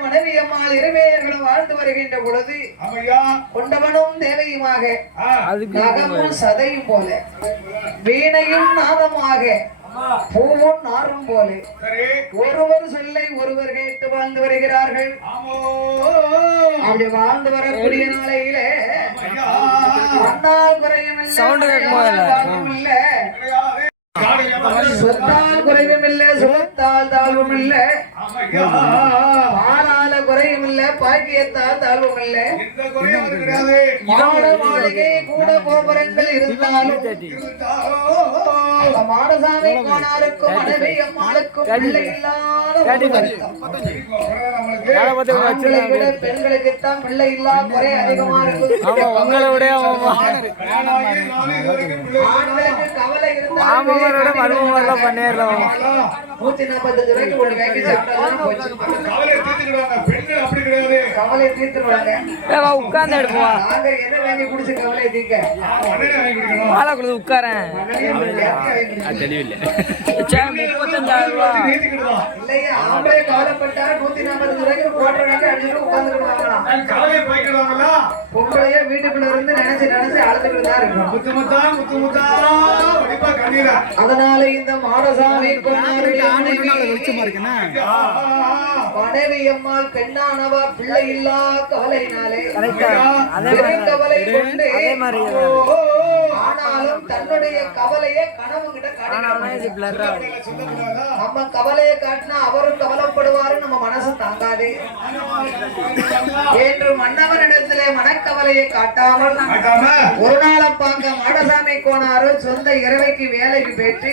மனைவியம்மாள் இருவேர்களும் வாழ்ந்து வருகின்ற பொழுது கொண்டவனும் தேவையுமாக நகமும் சதையும் போல வீணையும் நாதமாக பூவும் நாரும் போல ஒருவர் சொல்லை ஒருவர் கேட்டு வாழ்ந்து வருகிறார்கள். அப்படி வாழ்ந்து வரக்கூடிய நாளையிலே மண்ணால் குறையும் இல்லை, சொத்தால் குறைவும் இல்லை, சுகத்தால் தாழ்வும் இல்லை, ஆனால குறையும் இல்லை, பாக்கியத்தால் தாழ்வும் இல்லை. மாளிகை கூட கோபுரங்கள் இருந்தாலும் மாடசாமி கோனாருக்கும் மனைவி அம்மாளுக்கும் பிள்ளை இல்லாத பெண்களுக்குத்தான் பிள்ளை இல்லாத குறை அதிகமா இருக்கும். கவலை உட்கார்ந்து எடுப்போம் உட்காரன் தெளிவில்லை. 35,000 ரூபாய் கவலைப்பட்டா 140 ரூபாய்க்கு பொங்கலையே வீட்டுக்குள்ள இருந்து நினைச்சு நினைச்சு அழுதுட்டு தான் இருக்கும். அதனால இந்த மாடசாமி மனைவி அம்மாள் பெண்ணானவா பிள்ளை இல்லா கவலையினாலே கவலை கொண்டு ஆனாலும் தன்னுடைய கவலையை கனவு கிட்ட நம்ம கவலையை காட்டினா அவரும் கவலைப்படுவாரு, நம்ம மனசு தாங்காது என்று மன்னவனிடத்திலே மனக்கவலையை காட்டாமல் ஒரு நாளை பார்க்க மாடசாமி கோனாரு சொந்த இரவைக்கு வேலைக்கு போயிட்டு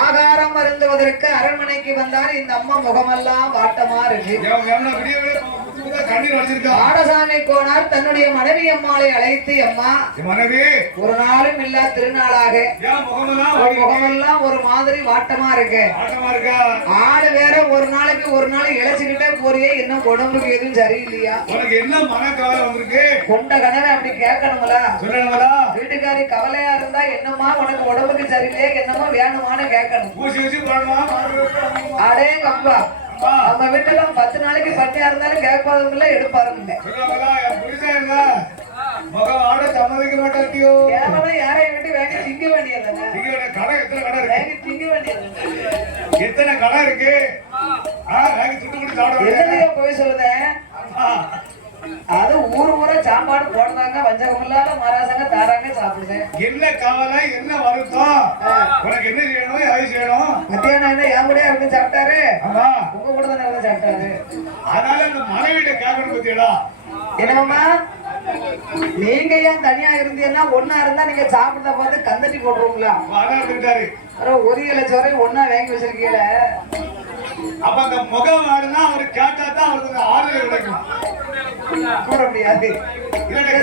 ஆகாரம் அருந்துவதற்கு அரண்மனைக்கு வந்தார். இந்த அம்மா முகமெல்லாம் வாட்டமா இருக்கு. மாடசாமி கோனார் தன்னுடைய மனைவி அம்மாளை அழைத்து, அம்மா மனைவி ஒரு நாளும் இல்ல திருநாளாக முகமெல்லாம் ஒரு மாதிரி வாட்டமா இருக்கு, ஆடு வேற ஒரு நாளைக்கு ஒரு நாள் இழைச்சுக்கிட்டே போறியே, இன்னும் உடம்புக்கு எதுவும் சரியில்லையா? கொண்ட கனவை அப்படி கேட்கணுங்களா? வீட்டுக்காரி கவலையா இருந்தா என்னமா உனக்கு உடம்புக்கு சரியில்லையே, என்னமோ வேணுமான்னு கேட்கணும். அடே கப்பா, நம்ம வீட்டுல 10 நாளைக்கு பட்டியா இருந்தாலும் கேட்பாதும் இல்ல எடுப்பாரும் இல்ல. யாரையும் விட்டு வாங்கி திங்க வேண்டியதானே? திங்க வேண்டியது எத்தனை கடை இருக்கு? போய் சொல்லுதேன். அது ஊரு ஊரா சாப்பாடு போடுறாங்க, வஞ்சகம் இல்லாத மராசங்க தாராங்க, சாப்பிடுதேன். என்ன கவலை, என்ன வருத்தம், உனக்கு என்ன செய்யணும், அதை செய்யணும். மத்தியானம் என்ன என் கூட இருந்து சாப்பிட்டாரு, உங்க கூட தானே இருந்து சாப்பிட்டாரு. அதனால இந்த மனைவிட கேட்கணும் பத்தியடா. என்னம்மா நீங்க ஏன் தனியா இருந்தீங்கன்னா ஒன்னா இருந்தா நீங்க சாப்பிடுறத பார்த்து கந்தட்டி போட்டுருவீங்களா? ஒரு இலச்சோரை ஒன்னா வாங்கி வச்சிருக்கீங்கள. அப்ப அந்த முகம் ஆடுனா அவரு கேட்டா தான் அவருக்கு ஆறுதல் கிடைக்கும். கூற முடியாது.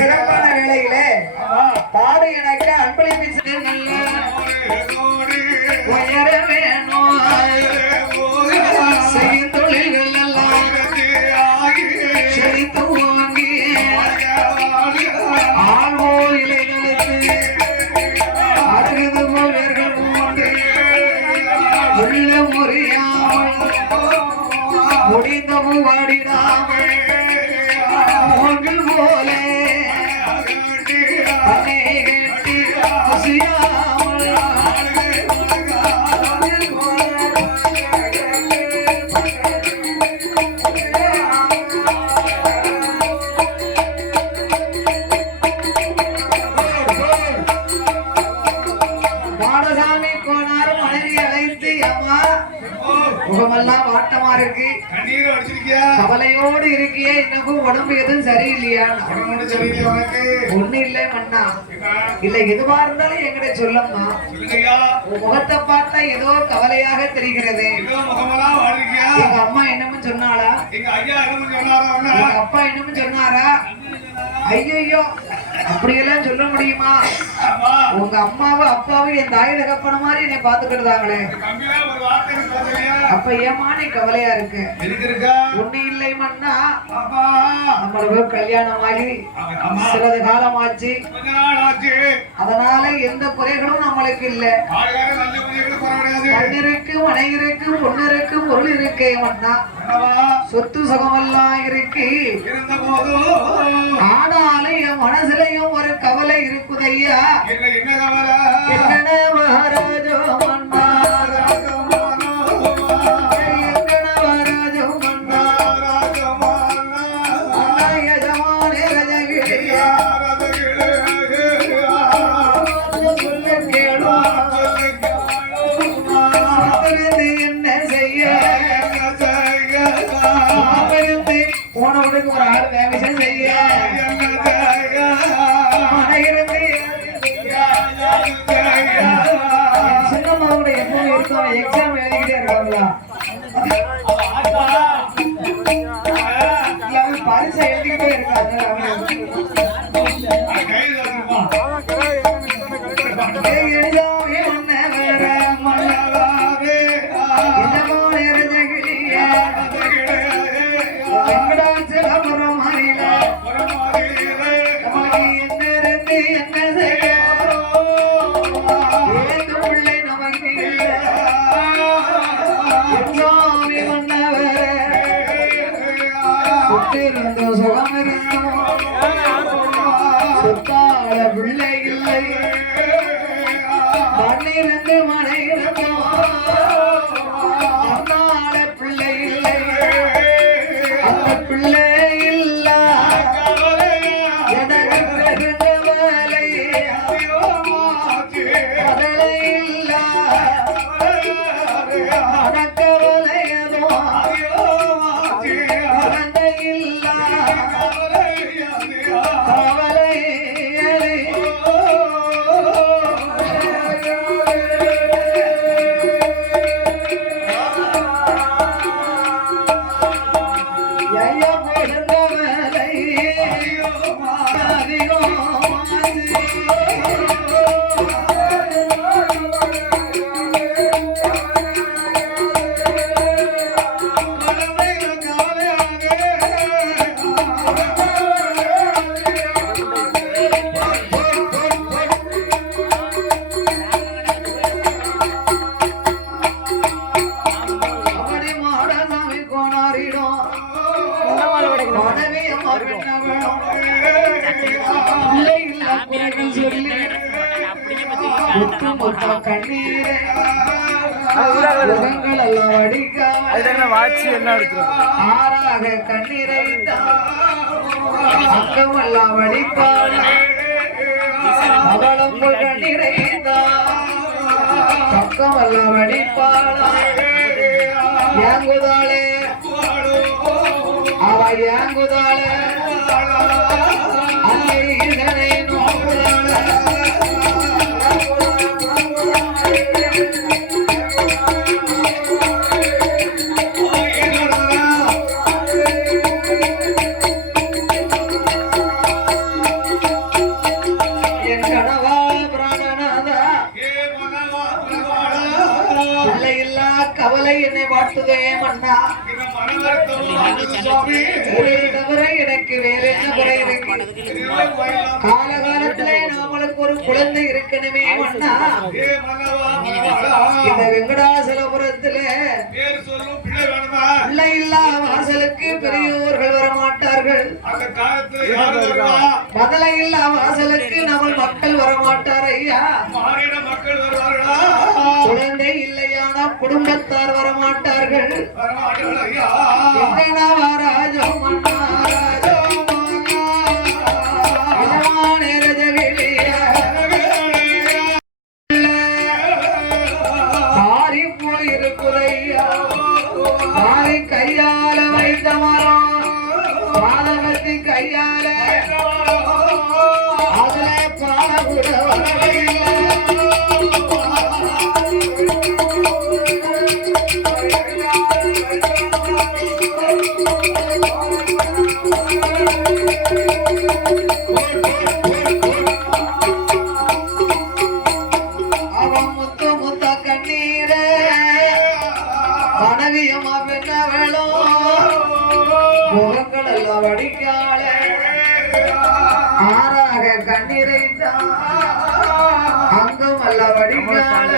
சிறப்பான வேலைகளே பாடு எனக்கு அன்பளிப்பு உயர வேணும், செய்யும் தொழில்கள் எல்லாம் செழித்து வாங்கி ஆழ்வோர் இலைகளுக்கு அருகது போவர்கள் உள்ள முறையாமல் முடிந்தவும் வாடிடாமல் போல மாடசாமி கோனார் மனைவி அழைத்து, அம்மா முகமெல்லாம் வாட்டமா இருக்கு, கவலையோடு இருக்கியே, இன்னும் உடம்பு எதுவும் சரியில்லையா? ஒண்ணு இல்லை மண்ணா, இல்ல எதுவா இருந்தாலும் என்கிட்ட சொல்லம்மா. உன் முகத்தை பார்த்தா ஏதோ கவலையாக தெரிகிறது. எங்க அம்மா என்னமும் சொன்னாளா? எங்க அப்பா என்னமும் சொன்னாரா? ஐயோ அப்படியெல்லாம் சொல்ல முடியுமா? உங்க அம்மாவை அப்பாவை என் தாய் தகப்பன மாதிரி என்னை பாத்துக்கிட்டாங்களே, அப்ப ஏமா நீ கவலையா இருக்கு? ஒண்ணு இல்லை மன்னா, நம்மளுக்கு கல்யாணம் ஆகி சிறிது காலம் ஆச்சு, அதனால எந்த குறைகளும் நம்மளுக்கு இல்ல. மண் இருக்கு, மனை இருக்கு, பொண்ணு இருக்கு, பொருள் இருக்கு மன்னா, சொத்து சுகமெல்லாம் இருக்கு. ஆனாலும் என் மனசுலயும் ஒரு கவலை இருக்குதையா. என்ன மகாராஜோ மன்னா, போனவனுக்கு ஒரு ஆள் விஷயம் செய்ய சின்னம்மாவோட எப்பவும் இருக்கும். எக்ஸாம் எழுதிக்கிட்டே இருக்காங்களா, பரிசை எழுதிக்கிட்டே இருக்காங்க. சுத்தாள பிள்ளை இல்லை, மண்ணிருந்து மனை பிள்ளை இல்லை, அந்த பிள்ளை இல்ல எனக்கு பெருந்தவலை அதலை இல்ல அடக்கவலையதோ அதனை இல்ல ஆறாக கண்ணீரை அக்கமெல்லாம் வடிப்பாள அவளும் கண்ணீரை பக்கமெல்லாம் வடிப்பாள ஏங்குதாளே அவ ஏங்குதாளே அங்கே இதனை நோக்குதாளே கவலை என்னை வாட்டுதே மன்னா, தவிர எனக்கு வேற என்ன குறை இருக்கு? காலகாலத்திலே நம்மளுக்கு ஒரு குழந்தை இருக்கணுமே மன்னா. இந்த வெங்கடாசலபுரத்திலே பிள்ளை இல்லா வாசலுக்கு பெரியோர்கள் வரமாட்டார்கள், மதலை இல்லா வாசலுக்கு நம்ம மக்கள் வரமாட்டார் ஐயா. குழந்தை இல்லையான குடும்பத்தார் வரமாட்டார்கள். ராஜோ மன்னா மாறி போயிருக்குதையா, மாறி கையால வைத்த மரம் பாதகத்தி கையால அதுல பாலகுட வரவில்லை. அவன் முத்து முத்த கண்ணீர மனைவியம்மா பெண்ண வேணும் முகங்கள் எல்லாம் வடிக்கால ஆறாக கண்ணீரை அங்கம் அல்ல வடிக்கால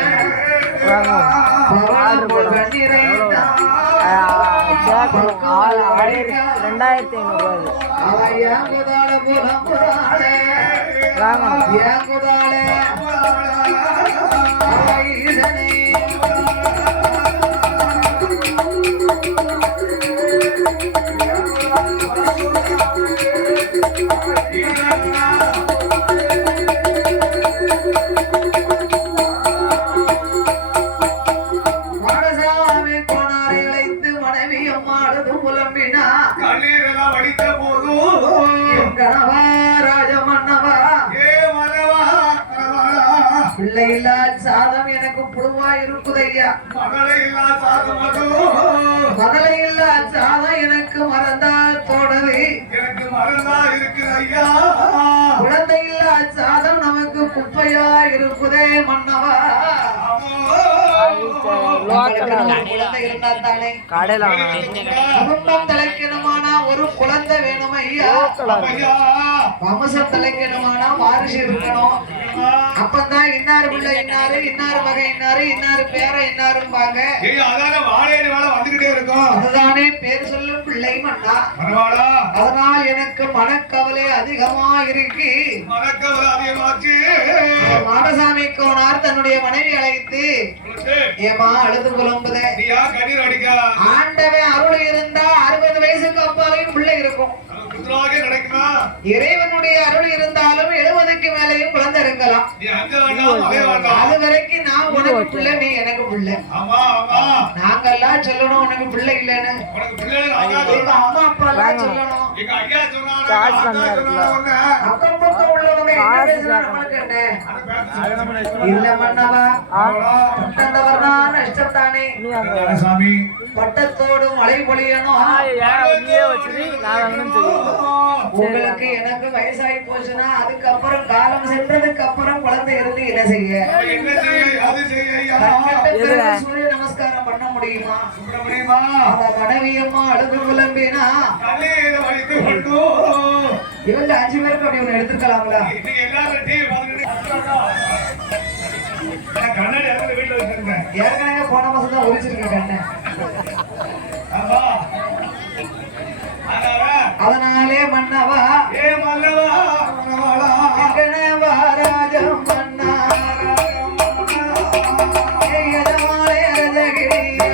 கண்ணீரை 2500 அவன் ஏங்குதால புலம்புறாள ஏங்குதால ஈசனே மனசாமி கொணாரை இழைத்து மனைவி அம்மாளது புலம்பினா கண்ணீரெல்லாம் வடித்த போதும் கணவா ராஜமன்னவா பிள்ளை இல்லா சாதம் எனக்கு புழுவா இருக்குதையா மகளை இல்லா சாதம் மதலை இல்லா சாதம் எனக்கு மறந்தா தோணது எனக்கு மறந்தா இருக்குது ஐயா குழந்தை இல்லா சாதம் நமக்கு குப்பையா இருக்குதே மன்னவா குழந்தை இருந்தா தானே கடையில குடும்பம் தலைக்கணுமானா ஒரு குழந்தை வேணும் ஐயா ஐயா வம்சம் தலைக்கணுமானா வாரிசு இருக்கணும் அப்பதான் இன்னாரு பிள்ளை இன்னாரு இன்னாரு மகன் இன்னாரு இன்னாரு பேர இன்னாரும்பாங்க ஐயா அதான வாழையடி வேலை வந்துகிட்டே இருக்கும் அதுதானே பேர் சொல்லும் பிள்ளை மன்னா பரவாடா அதனால் எனக்கு மனக்கவலை அதிகமா இருக்கு மறக்கவலை அதிகமாச்சு மாடசாமி கோனார் தன்னுடைய மனைவி அழைத்து ஏமா அழுது புலம்புதே நீயா கண்ணீர் அடிக்க ஆண்டவன் அருள் இருந்தா 60 வயசுக்கு அப்பாலையும் பிள்ளை இருக்கும் குத்துராக நடக்குமா இறைவனுடைய அருள் இருந்தாலும் 70க்கு மேலையும் குழந்தை இருக்கலாம் நீ அங்க வேண்டாம் அதே வேண்டாம் அது வரைக்கும் நான் உனக்கு பிள்ளை நீ எனக்கு பிள்ளை ஆமா ஆமா நாங்கெல்லாம் சொல்லணும் உனக்கு பிள்ளை இல்லைன்னு உனக்கு பிள்ளைகள் ஆகாது எங்க அம்மா அப்பா எல்லாம் சொல்லணும் எங்க ஐயா சொன்னாங்க காசு அக்கா கம்மியா இருக்குல்ல. சொன்னாங்க அக்கம் பக்கம் உள்ளவங்க என்ன பேசுனா நம்மளுக்கு என்ன இல்ல மன்னவா பட்டந்தவர் தான் நஷ்டத்தானே சாமி பட்டத்தோடு மழை பொழியணும் உங்களுக்கு எனக்கு வயசாகி போச்சுன்னா அதுக்கப்புறம் காலம் சென்றதுக்கு அப்புறம் குழந்தை இருந்து என்ன செய்ய என்ன செய்ய அது செய்ய ஐயா கண்கட்ட பிறகு சூரிய நமஸ்காரம் பண்ண முடியுமா சுப்பிரமணியமா அந்த மனைவியம்மா அழுது புலம்பினா கண்ணீர் வடித்து கொண்டு இவங்க 5 பேருக்கு அப்படி ஒண்ணு எடுத்துக்கலாங்களா இன்னைக்கு எல்லாரும் டிவி பார்த்துட்டு கண்ணாடி யாரும் வீட்டுல வச்சிருந்தேன் ஏற்கனவே போன மாசம் தான் ஒழிச்சிருக்க கண்ணை ஆமா அதனால அதனாலே மன்னவா ஏ மல்லவா மன்னவாளா கணவா ராஜம் மன்னா எஜமானே அழகிரியா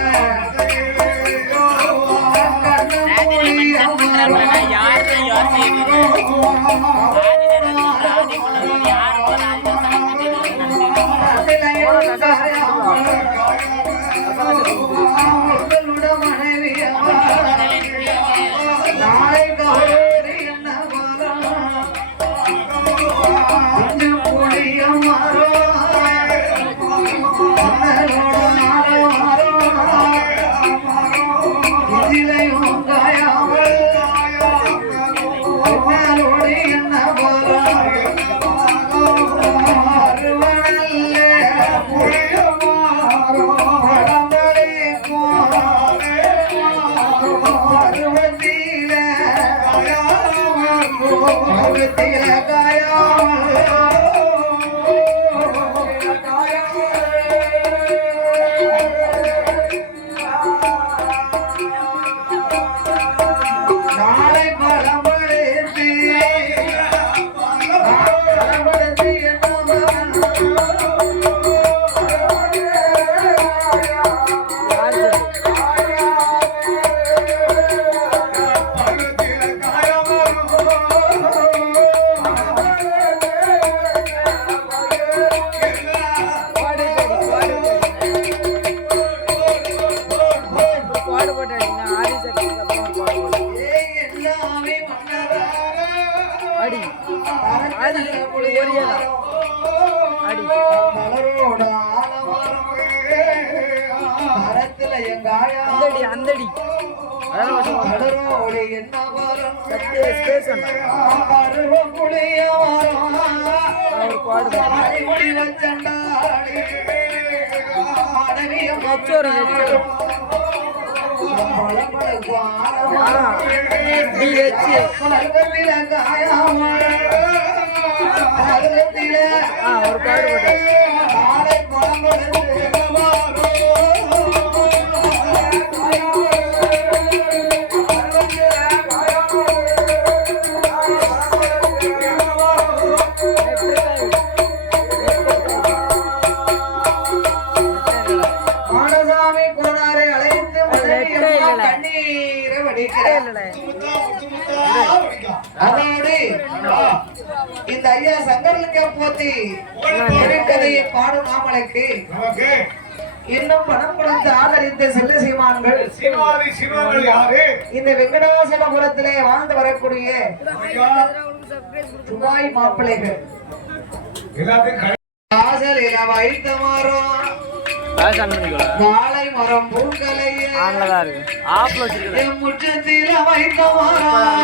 அந்தடி கடலோடு என்ன வரும் ஸ்பேஸ் என்ன அருவக்குடிய வரும் அவர் பாடு முடி வச்சண்டாடி வச்சோரு ஒரு பாடு அதோடு இந்த ஐயா சங்கரலிங்க போத்தி கதையை பாடும் நாமளுக்கு இன்னும் பணம் கொடுத்து ஆதரித்த செல்ல சீமான்கள் இந்த வெங்கடாசலபுரத்திலே வாழ்ந்து வரக்கூடிய துபாய் மாப்பிள்ளைகள் வாசலில வைத்த மரம் வாழை மரம் பூக்களையே ஆன்ல தான் இருக்கு ஆப்ல வச்சிருக்கேன் முற்றத்தில வைத்த மரம்